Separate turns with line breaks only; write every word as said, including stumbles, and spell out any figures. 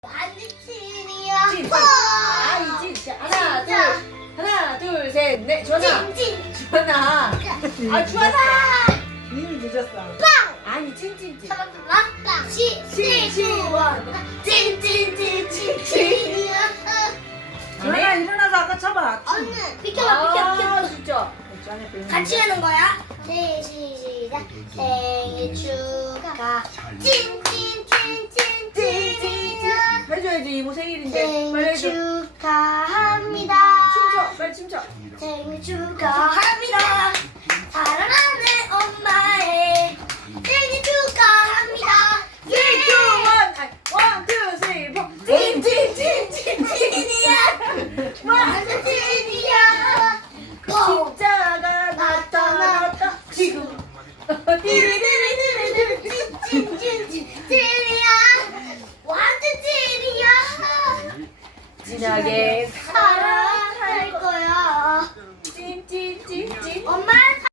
완전 찐이야.
찐. 아이 찐. 하나 둘 하나 둘 셋 넷. 주원아.
찐찐.
주원아. 아 주원아. 이미 늦었어.
빵.
아니 찐찐찐.
빵. 시
시시원.
찐찐찐찐 찐이야.
주원아 일어나서 아까 쳐봐.
언니 비켜봐 비켜
아
비켜.
진짜.
같이 하는 거야? 네, 시작. 생일 축하. 찐찐찐찐찐.
해줘야지 이모 생일인데. 빨리
생일
해줘.
축하합니다.
춤춰. 빨리 춤춰.
생일 축하합니다. 사랑하는 엄마의 생일 축하합니다.
three, two, one. 아니, one, two, three, four.
찐찐찐찐찐찐이야. 완전 찐이야. 고!
진짜가 나타났다. 지금.
띠리리리리리 찐찐찐찐 찐이야. 완전 찐이야.
진하게
사랑할 거야.
찐찐찐찐.
엄마